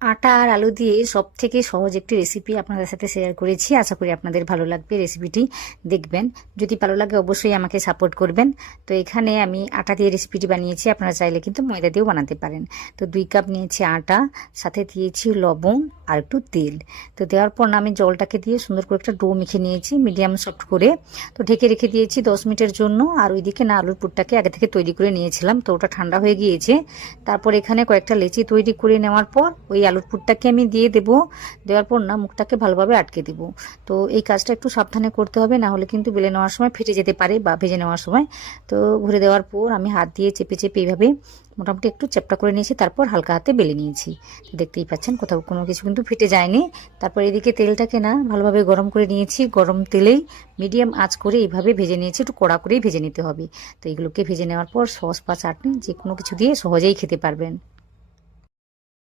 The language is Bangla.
আটা আর আলু দিয়ে সবথেকে সহজ একটি রেসিপি আপনাদের সাথে শেয়ার করেছি। আশা করি আপনাদের ভালো লাগবে। রেসিপিটি দেখবেন, যদি ভালো লাগে অবশ্যই আমাকে সাপোর্ট করবেন। তো এখানে আমি আটা দিয়ে রেসিপিটি বানিয়েছি, আপনারা চাইলে কিন্তু ময়দা দিয়েও বানাতে পারেন। তো 2 কাপ নিয়েছি আটা, সাথে দিয়েছি লবণ আর একটু তেল। তো দেওয়ার পর না আমি জলটাকে দিয়ে সুন্দর করে একটা ডো মেখে নিয়েছি মিডিয়াম সফট করে। তো ঢেকে রেখে দিয়েছি 10 মিনিটের জন্য। আর ওইদিকে না আলুর পুরটাকে আগে থেকে তৈরি করে নিয়েছিলাম, তো ওটা ঠান্ডা হয়ে গিয়েছে। তারপর এখানে কয়েকটা লেচি তৈরি করে নেওয়ার পর ওই আলুর পুরটাকে আমি দিয়ে দেবো। দেওয়ার পর না মুখটাকে ভালোভাবে আটকে দেবো। তো এই কাজটা একটু সাবধানে করতে হবে, না হলে কিন্তু বেলে নেওয়ার সময় ফেটে যেতে পারে বা ভেজে নেওয়ার সময়। তো ঘুরে দেওয়ার পর আমি হাত দিয়ে চেপে চেপে এইভাবে মোটামুটি একটু চ্যাপটা করে নিয়েছি, তারপর হালকা হাতে বেলে নিয়েছি। তো দেখতেই পাচ্ছেন কোথাও কোনো কিছু কিন্তু ফেটে যায়নি। তারপর এদিকে তেলটাকে না ভালোভাবে গরম করে নিয়েছি, গরম তেলেই মিডিয়াম আঁচ করে এইভাবে ভেজে নিয়েছি, একটু কড়া করেই ভেজে নিতে হবে। তো এগুলোকে ভেজে নেওয়ার পর সস বা চাটনি যে কোনো কিছু দিয়ে সহজেই খেতে পারবেন।